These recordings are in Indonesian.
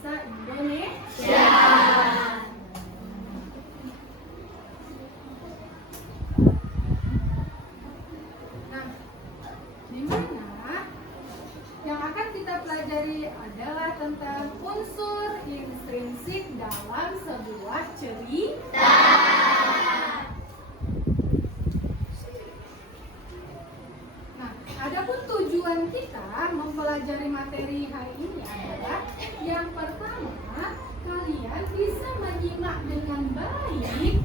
bahasa Indonesia. Nah, di mana yang akan kita pelajari adalah tentang unsur intrinsik dalam sebuah cerita. Nah, adapun tujuan kita mempelajari materi hari ini adalah yang pertama, kalian bisa menyimak dengan baik,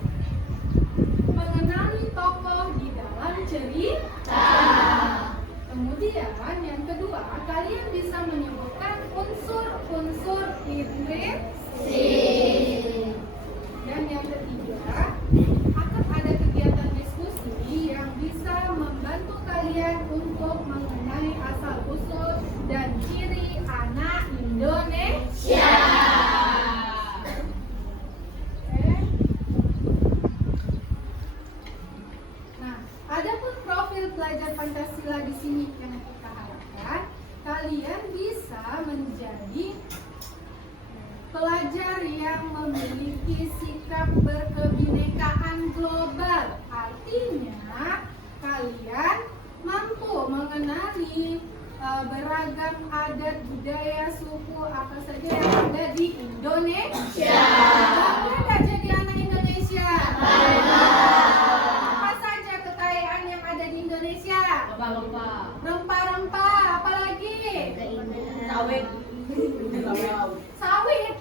mengenali tokoh di dalam cerita. Kemudian yang kedua, kalian bisa menyebutkan unsur-unsur intrinsik. Dan yang ketiga, akan ada kegiatan diskusi yang bisa membantu kalian untuk mengenai asal-usul dan ciri anak Indonesia. Nah, adapun profil pelajar Pancasila di sini yang kita harapkan kalian bisa menjadi pelajar yang memiliki sikap berkebinekaan global. Artinya kalian mampu mengenali beragam adat, budaya, suku apa saja yang ada di Indonesia. Bangga nggak jadi anak Indonesia? Apa saja kekayaan yang ada di Indonesia? Rempah-rempah, apalagi? Sawit.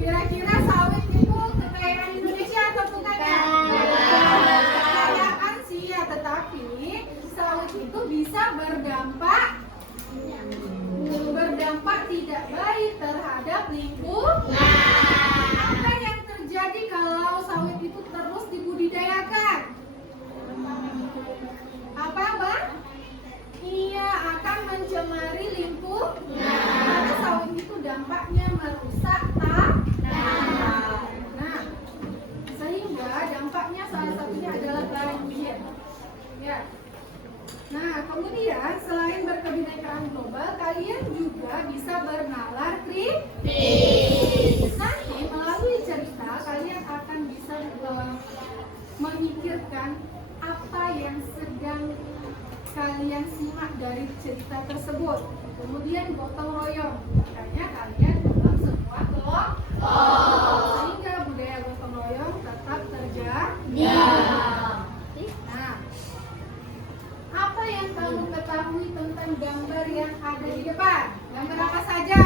Kira-kira sawit itu kekayaan Indonesia atau bukan ya? Kekayaan sih ya, tetapi sawit itu bisa berdampak tidak baik terhadap lingkungan. Apa yang terjadi kalau sawit itu terus dibudidayakan? Apa, Bang? Iya, akan mencemari lingkungan. Karena sawit itu dampaknya merusak tanah. Nah, sehingga dampaknya salah satunya adalah banjir. Ya. Nah, kemudian selain berkebinekaan global, kalian juga bisa bernalar kritis. Nanti melalui cerita kalian akan bisa memikirkan apa yang sedang kalian simak dari cerita tersebut. Kemudian gotong royong, makanya kalian dalam sebuah kelompok sehingga budaya gotong royong tetap terjaga. Nah, apa yang kamu ketahui tentang gambar yang ada di depan? Gambar apa saja?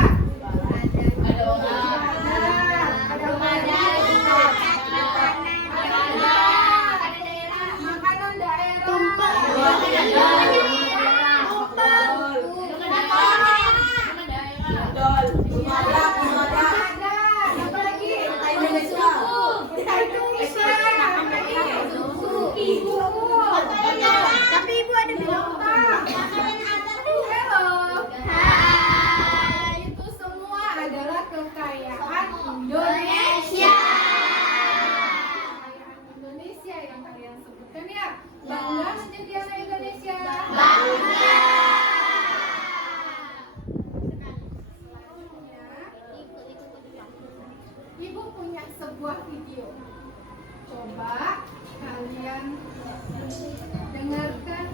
Ada makanan daerah. Tapi ibu ada bilang itu semua adalah kekayaan Indonesia. Kekayaan Indonesia yang kalian sebutkan ya. Bangga menjadi anak Indonesia. Bangga. Selanjutnya, ibu punya sebuah video. Coba kalian dengarkan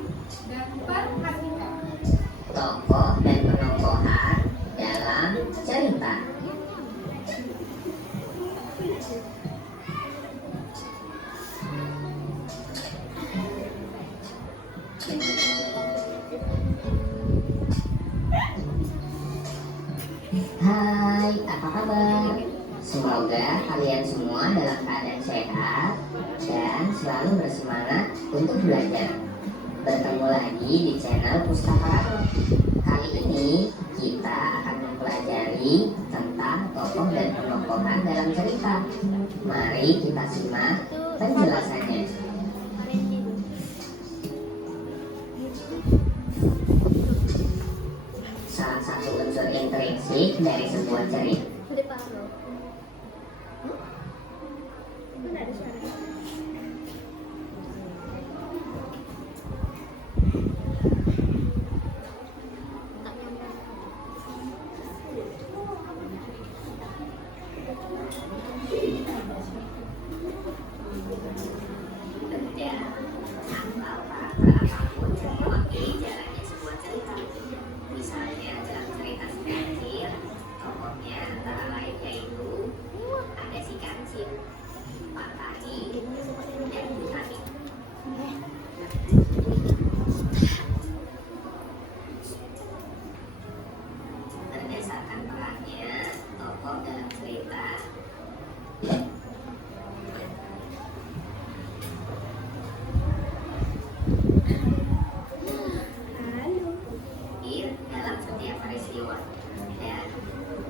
dan perhatikan. Tokoh dan penokohan dalam cerita. Hai, apa kabar? Semoga kalian semua dalam keadaan sehat dan selalu bersemangat untuk belajar. Bertemu lagi di channel Pustaka Raton. Kali ini kita akan mempelajari tentang tokoh dan penokohan dalam cerita. Mari kita simak penjelasannya. Salah satu unsur intrinsik dari sebuah cerita.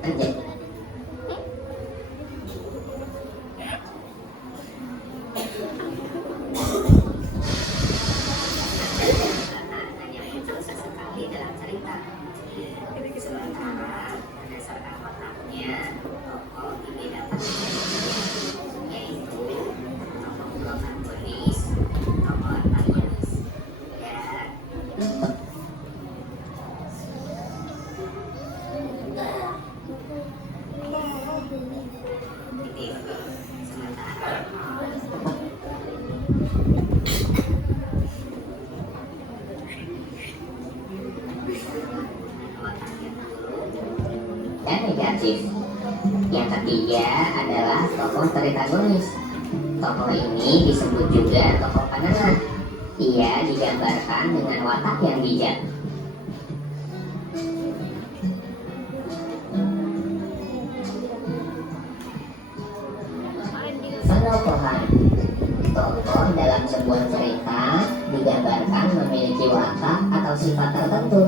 Lanjut. Hanya muncul sesekali dalam cerita. Sementara berdasarkan wataknya, tokoh ini dapat yaitu tokoh protagonis, tokoh antagonis, dan titik. Sementara dan negatif. Yang ketiga adalah tokoh protagonis. Tokoh ini disebut juga tokoh penengah. Ia digambarkan dengan watak yang bijak. Penokohan. Tokoh dalam sebuah cerita digambarkan memiliki watak atau sifat tertentu.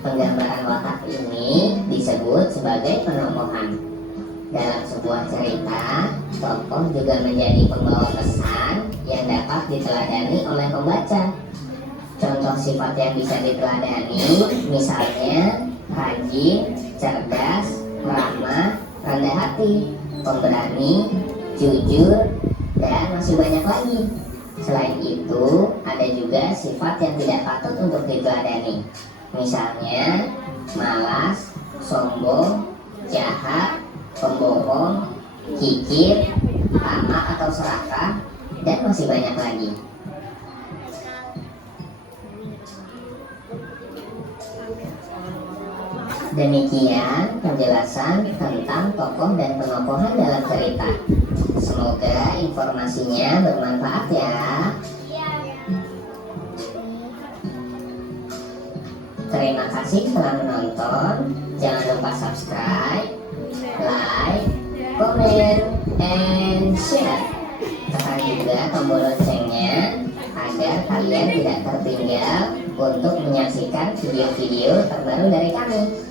Penggambaran watak ini disebut sebagai penokohan. Dalam sebuah cerita, tokoh juga menjadi pembawa pesan yang dapat diteladani oleh pembaca. Contoh sifat yang bisa diteladani misalnya rajin, cerdas, ramah, rendah hati, pemberani, jujur, dan masih banyak lagi. Selain itu, ada juga sifat yang tidak patut untuk diteladani. Misalnya malas, sombong, jahat, pembohong, kikir, tamak atau serakah, dan masih banyak lagi. Demikian penjelasan tentang tokoh dan penokohan dalam cerita. Semoga informasinya bermanfaat ya. Terima kasih telah menonton. Jangan lupa subscribe, like, comment, and share. Tekan juga tombol loncengnya agar kalian tidak tertinggal untuk menyaksikan video-video terbaru dari kami.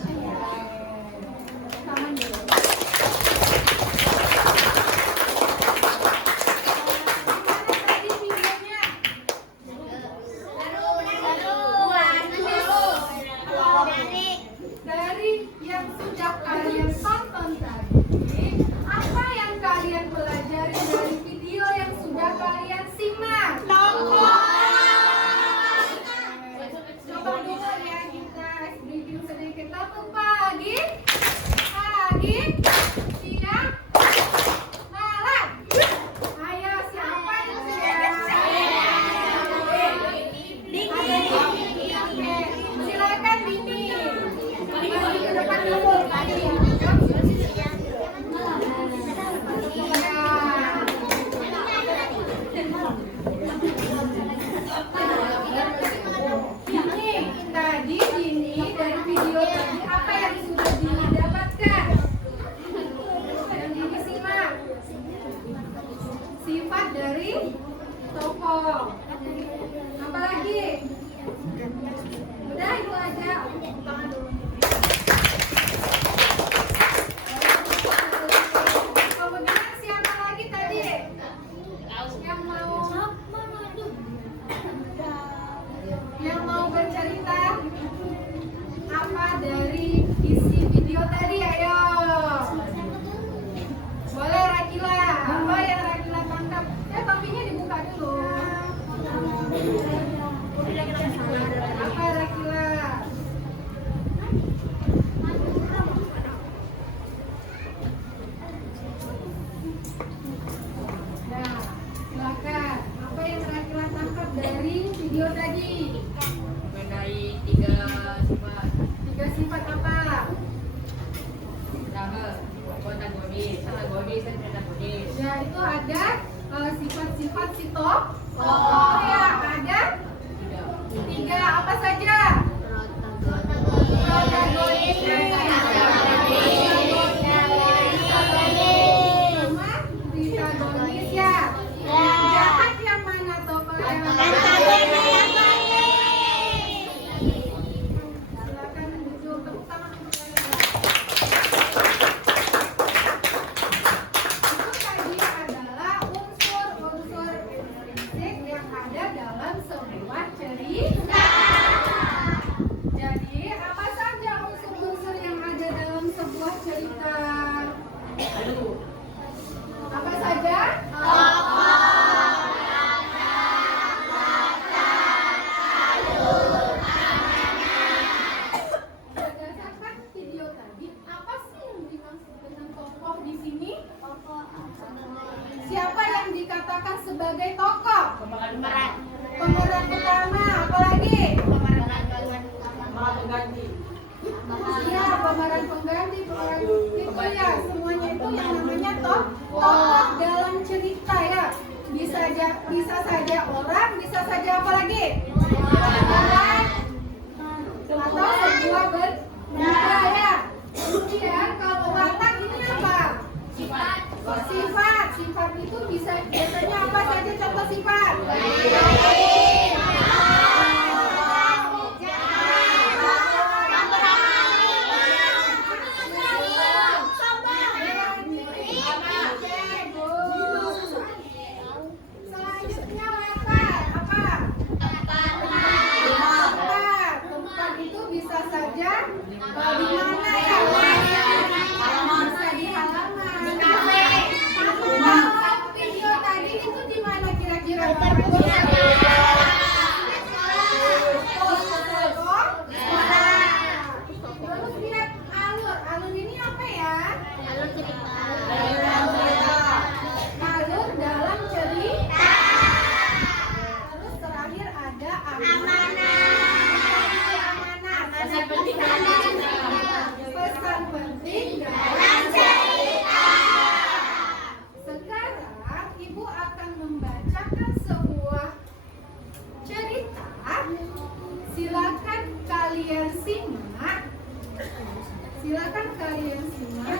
Dari yang sudah kalian tonton tadi, apa yang kalian pelajari dari video yang sudah kalian simak? Coba dulu ya kita review sedikit. Satu pagi, siang, malam. Ayo siapa yang siap? Silakan Dini. Maju ke depan dulu. Dini, dari video tadi apa yang sudah didapatkan? Yang Dini simak. Sifat dari tokoh. Apa lagi? Udah itu aja. Tangan dulu. Kemudian siapa lagi tadi? Yang mau bercerita apa dari isi video tadi? Ayo. Boleh Rakila. Apa yang Rakila tangkap? Topinya dibuka dulu. Apa Rakila? Nah, silakan. Apa yang Rakila tangkap dari video tadi? Mengenai tiga sifat. Tiga sifat apa? Pertama, protagonis, antagonis, dan protagonis. Ya, itu ada sifat-sifat si tokoh ya. Ada tiga apa saja? Protagonis, antagonis ya. Yang jahat yang mana tokoh yang silakan duduk. Tepuk tangan untuk kalian. sebagai tokoh. Pemeran. Pemeran utama, apalagi? Pemeran Iya, pengganti. pemeran pengganti, pemeran itu ya, semuanya itu yang namanya tokoh dalam cerita ya. Bisa saja orang, bisa saja apa lagi? Atau sebuah benda ya. Kemudian kalau watak ini apa? Sifat itu bisa biasanya apa saja contoh sifat? Selanjutnya watak apa? Tempat itu bisa saja di mana ya? Bisa di halaman. Kalau video tadi itu di mana kira-kira? Terus lihat alur ini apa ya? Alur dalam cerita. Terus terakhir ada Pesan penting dalam cerita. pesan penting dalam cerita. Sekarang ibu akan membacakan sebuah cerita. Silakan kalian simak.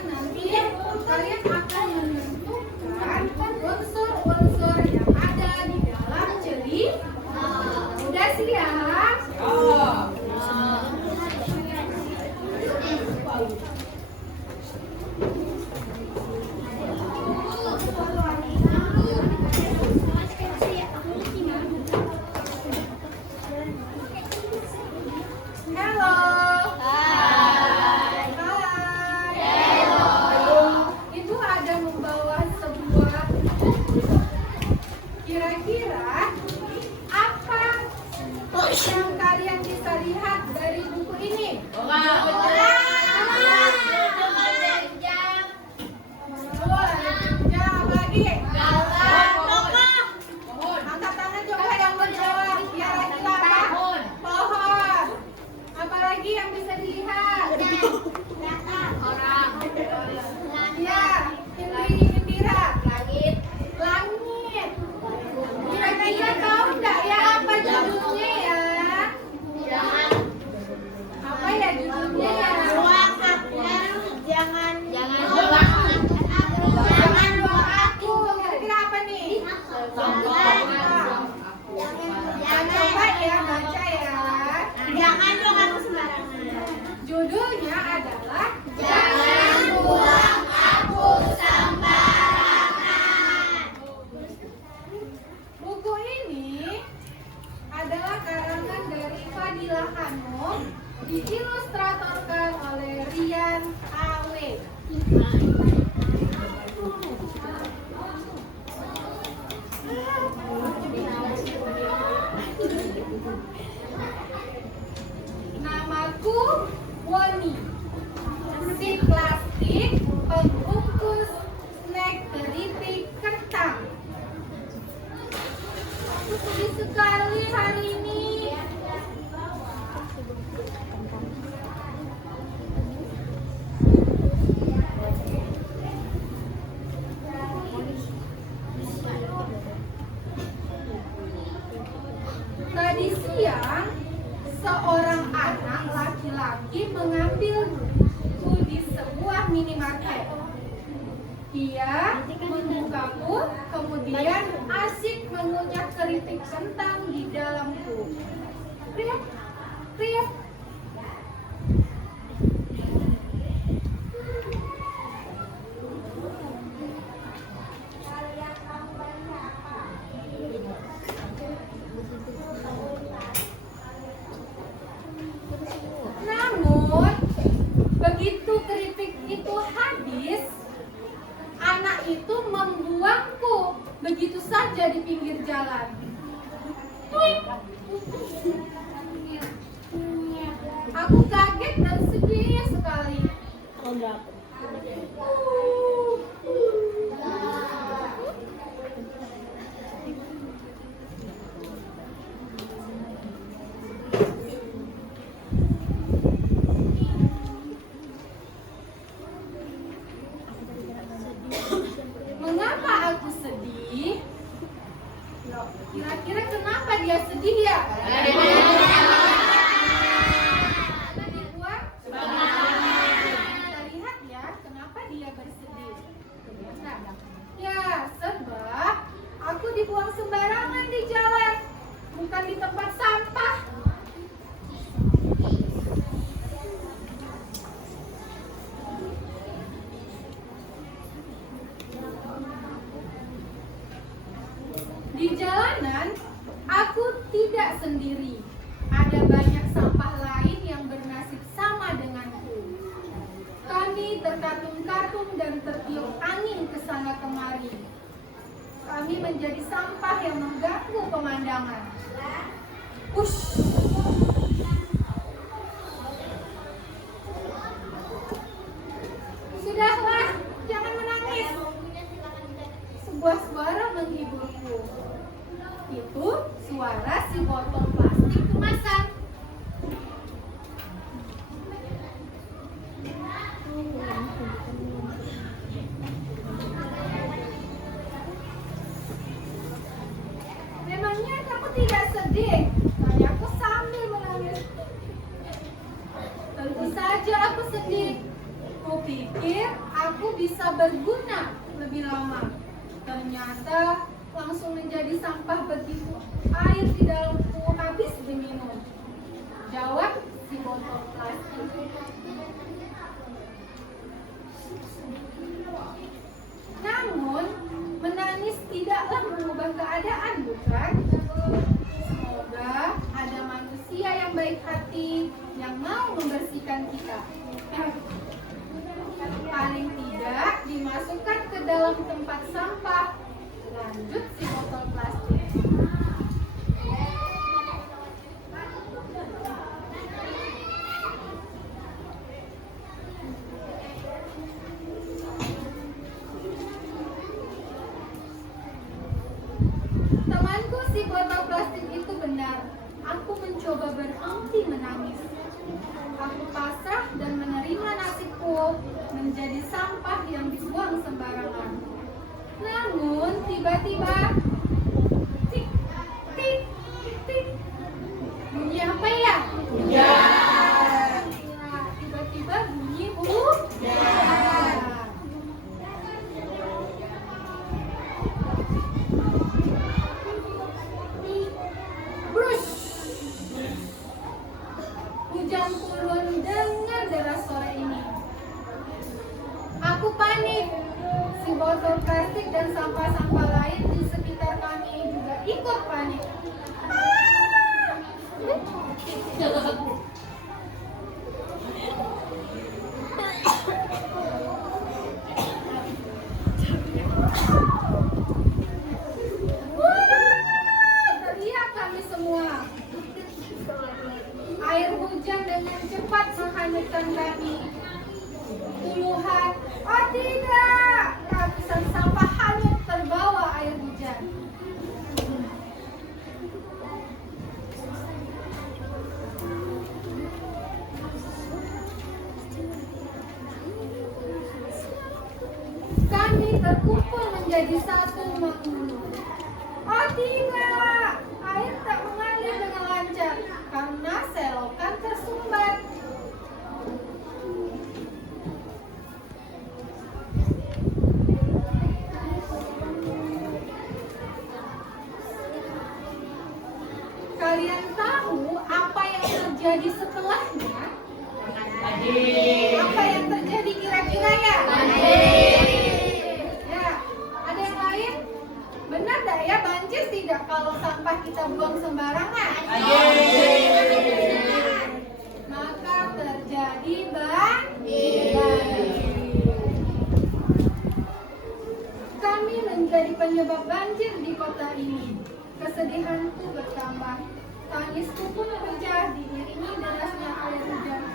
Nanti kalian akan menentukan unsur-unsur yang ada di dalam cerita. Udah siap? Halo. Hai. Ibu ada membawa sebuah buku. Kira-kira apa yang kalian bisa lihat dari buku ini? Jawab lagi. Angkat tangan coba yang menjawab. Kira-kira apa? Pohon. Apalagi yang bisa dilihat? Ya, Indira. Langit. Kira-kira tahu nggak ya apa judulnya ya? Apa ya judulnya ya? Jangan doa aku. Kira-kira apa nih? Coba ya baca ya. Judulnya adalah Jangan Buang Aku Sembarangan. Buku ini adalah karangan dari Fadilah Hanum, diilustratorkan oleh Rian Awe. Namaku Woni. Si plastik pembungkus snack keripik kentang. Aku sedih sekali hari ini. Tadi siang, seorang anak laki-laki mengambil buku di sebuah minimarket. Ia membukaku, kemudian asik mengunyah keripik kentang di dalamku. Kriuk, kriuk. Namun, begitu keripik itu habis, anak itu membuangku begitu saja di pinggir jalan. Tuing. Aku kaget dan sedih sekali. sendiri. Ada banyak sampah lain yang bernasib sama denganku. Kami terkatung-katung dan tertiup angin ke sana kemari. Kami menjadi sampah yang mengganggu pemandangan. Ush. Sudahlah, jangan menangis. Sebuah suara menghiburku. Itu suara si botol plastik kemasan. Memangnya kamu tidak sedih? Tanyaku sambil menangis. Tentu saja aku sedih. Kupikir aku bisa berguna lebih lama. Ternyata langsung menjadi sampah begitu air di dalamku habis diminum. Jawab si botol plastik. Namun, menangis tidaklah mengubah keadaan, bukan? Semoga ada manusia yang baik hati yang mau membersihkan kita. Paling tidak dimasukkan ke dalam tempat sampah. Lanjut si botol plastik. Temanku si botol plastik itu benar. Aku mencoba berhenti menangis. Aku pasrah dan menerima nasibku menjadi sampah yang dibuang sembarangan. Namun tiba-tiba tik tik tik, bunyi apa ya? Hujan. Tiba-tiba bunyi hujan. Brush. Hujan turun dengan deras sore ini. Aku panik. Si botol plastik dan sampah-sampah lain di sekitar kami juga ikut panik. Teriak kami semua. Air hujan dengan cepat menghanyutkan kami. Puluhan, oh tidak, ratusan sampah hanyut terbawa air hujan. Kami terkumpul menjadi satu mengeluh. Oh tidak, air tak mengalir dengan lancar karena selokan tersumbat. Kalian tahu apa yang terjadi setelahnya? Apa yang terjadi kira-kira ya? Ya, ada yang lain? Benar tak ya banjir tidak kalau sampah kita buang sembarangan? Maka terjadi banjir. Kami menjadi penyebab banjir di kota ini. Kesedihanku bertambah. Tangisku pun pecah diiringi derasnya air hujan.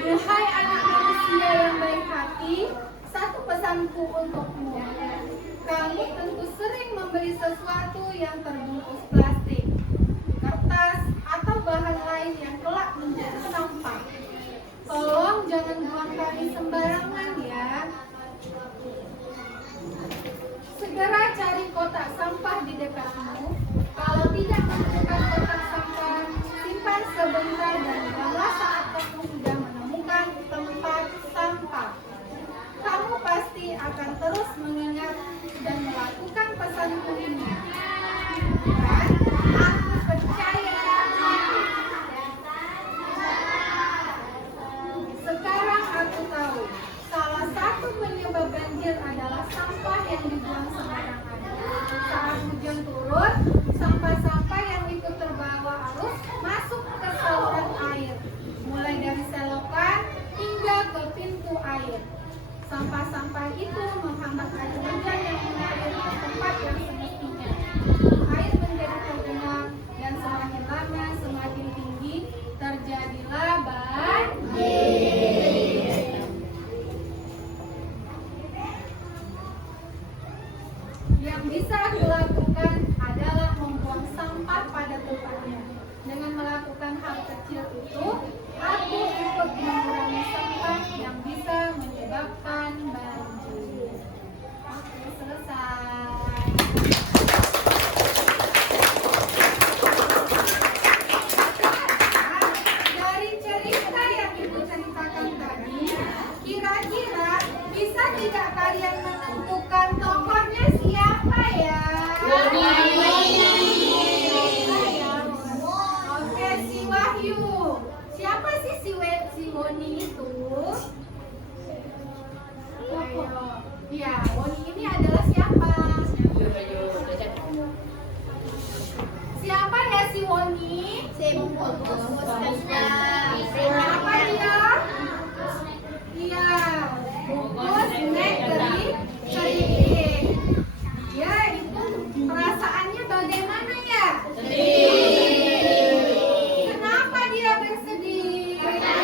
Duhai anak manusia yang baik hati, satu pesanku untukmu. Kamu tentu sering membeli sesuatu yang terbungkus plastik, kertas, atau bahan lain yang kelak menjadi sampah. Tolong jangan buang kami sembarangan ya. Segera cari kotak sampah di dekatmu. Kalau tidak menemukan kotak sampah, simpan sebentar dan buanglah saat kamu sudah menemukan tempat sampah. Kamu pasti akan terus mengingat dan melakukan pesanku ini. Dan aku percaya. Sekarang aku tahu, salah satu penyebab banjir adalah Woni itu, ya Woni ini adalah siapa? Siapa ya si Woni? Siapa dia? Iya, bungkus snack dari sedikit. Ya, itu perasaannya bagaimana ya? Kenapa dia bersedih? Karena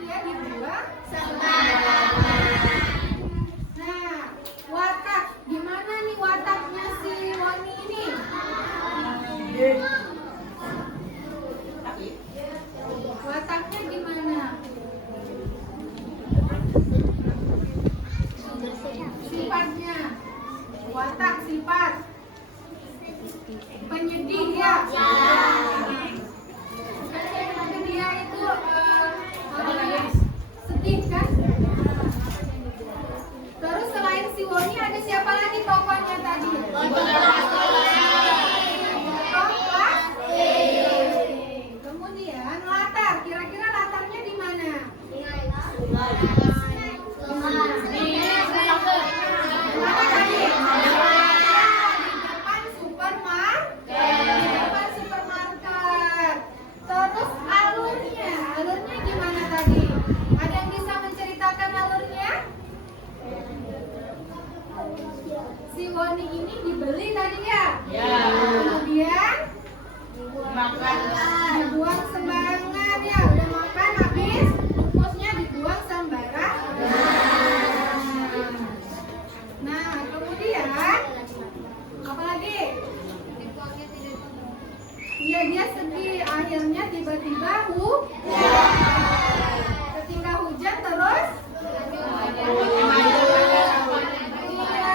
dia dibuang. Nah, watak gimana nih wataknya si Woni ini? Wataknya gimana? Sifatnya, watak sifat penyedih ya. Dia itu sedih kan? Terus selain si Woni ada siapa lagi tokohnya tadi? Kemudian latar, kira-kira latarnya di mana? Supermarket. Terus alurnya gimana tadi? Ada yang bisa menceritakan alurnya? Si Woni ini dibeli tadi ya? Kemudian dibuang sembarangan ya, udah makan habis bungkusnya dibuang sembarangan. Nah, kemudian apa lagi? Iya, dia sedih. Akhirnya tiba-tiba ketika hujan terus. Iya.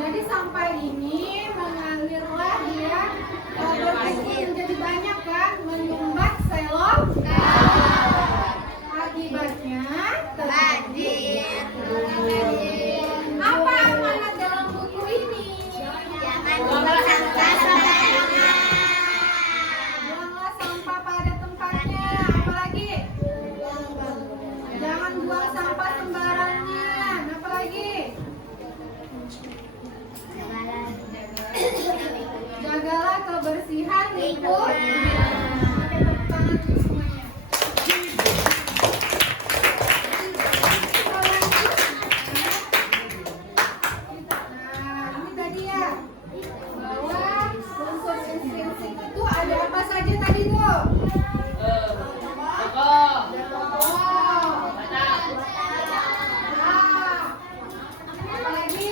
Jadi sampai ini mengalirlah dia berkecil menjadi banyak kan, menyumbat selop. Akibatnya terjadi. Apa amanat dalam buku ini? Buanglah sampah pada tempatnya. Apalagi? Jangan buang sampah sembarangan. Apalagi? Jagalah kebersihan lingkungan. Pakai tepuk tangan dulu semuanya. Nah, ini tadi ya, bahwa unsur intrinsik itu ada apa saja tadi tuh? Ada tokoh. Nah, apa lagi?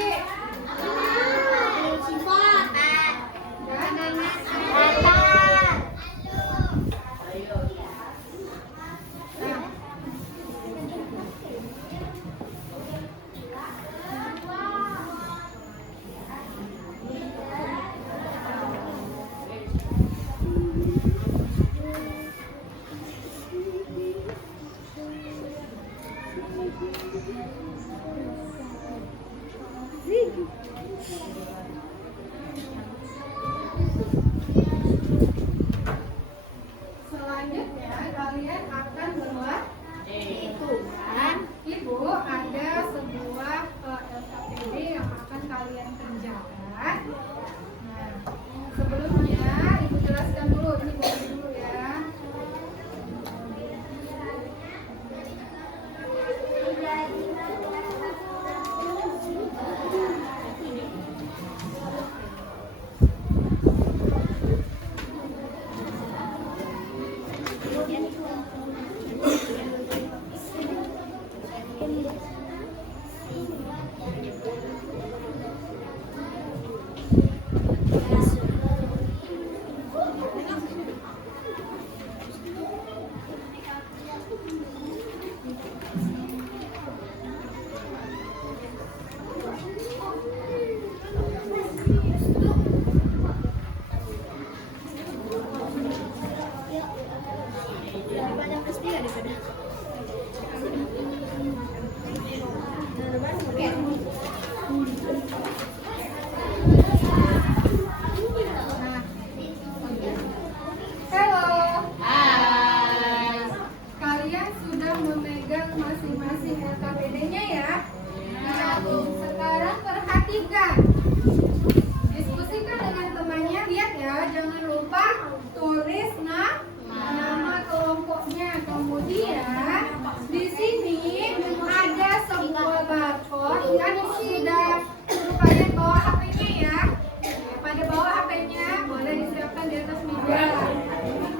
letakkan di atas meja.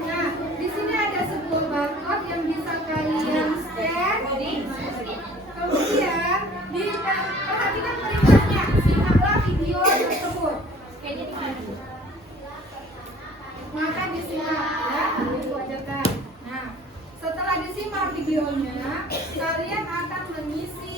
Nah, di sini ada sebuah barcode yang bisa kalian scan. Kemudian perhatikan perintahnya, simaklah video tersebut. Maka disimak ya, Ibu ajarkan. Nah, setelah disimak videonya, kalian akan mengisi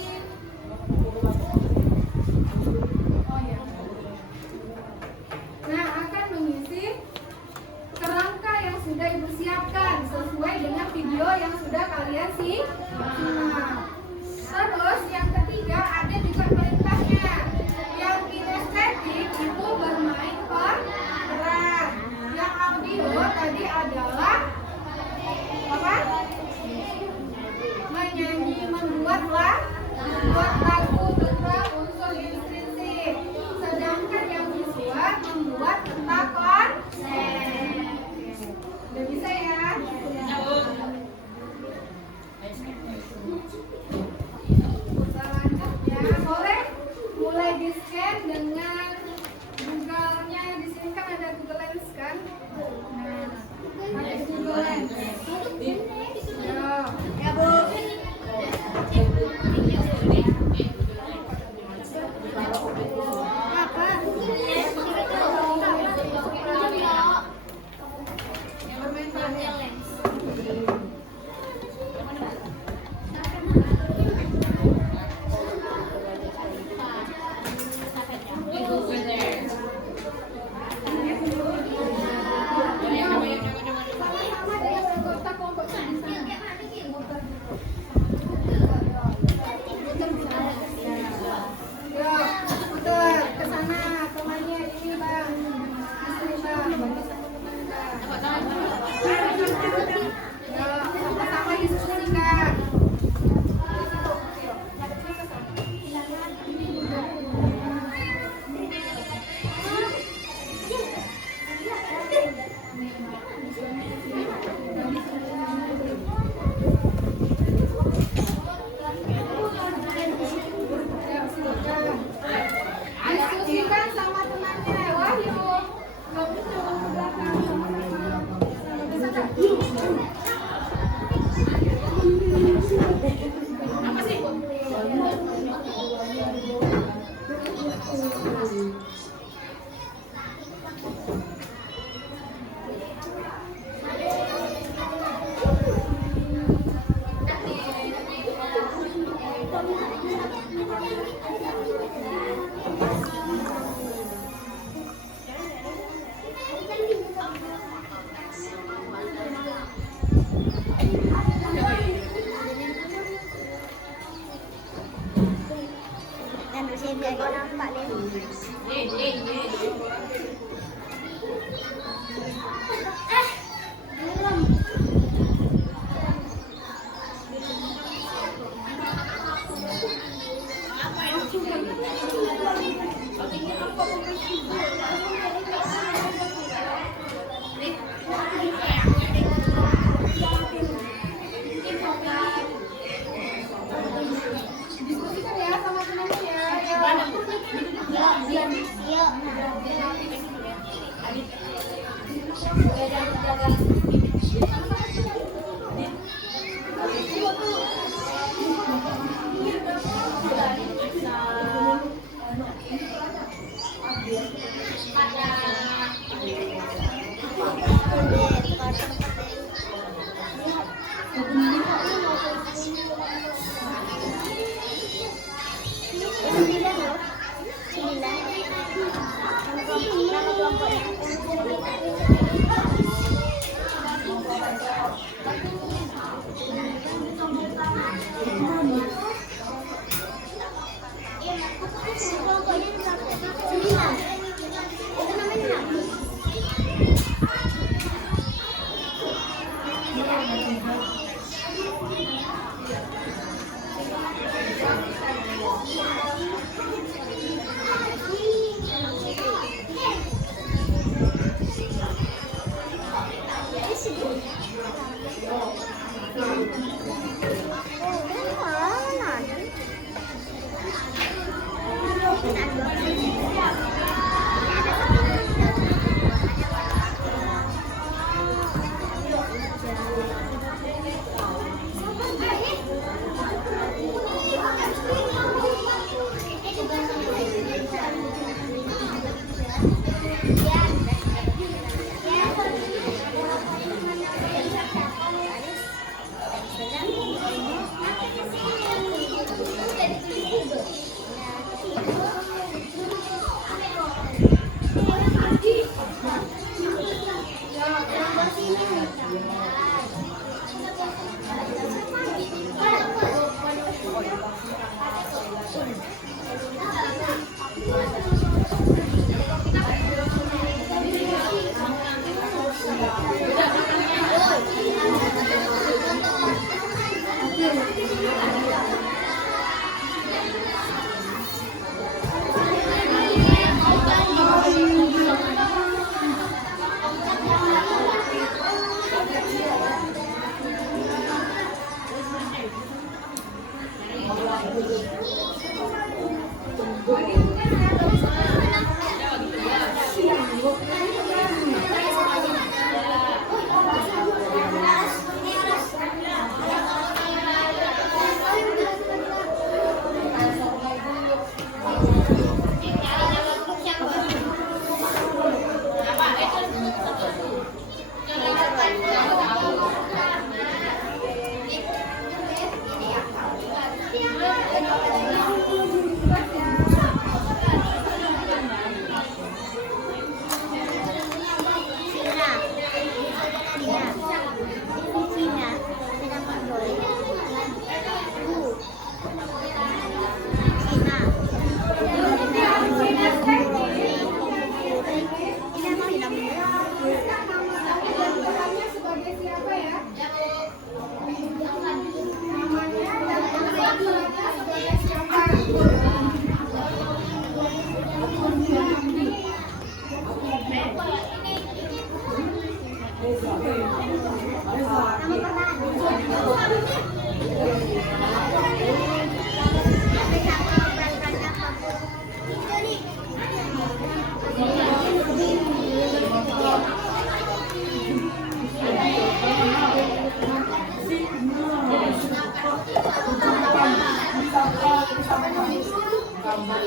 kerangka yang sudah Ibu siapkan sesuai dengan video yang sudah kalian simak. Terus yang ketiga ada juga perintahnya. Yang kinestetik itu bermain peran. Yang audio tadi adalah apa? Menyanyi, membuat lagu tentang unsur intrinsik. Sedangkan yang visual membuat tentang konsep. Udah bisa ya? Selanjutnya boleh mulai di scan dengan Google-nya. Di sini kan ada Google Lens kan? Nah, pakai Google Lens. Ya Bu. Diskusikan sama temannya, Wahyu. Apa sih? Diskusikan ya sama temannya ya.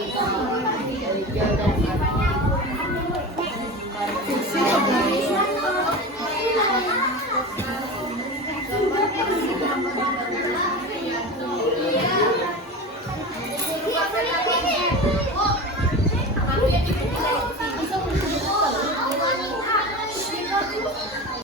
Dari Gio dan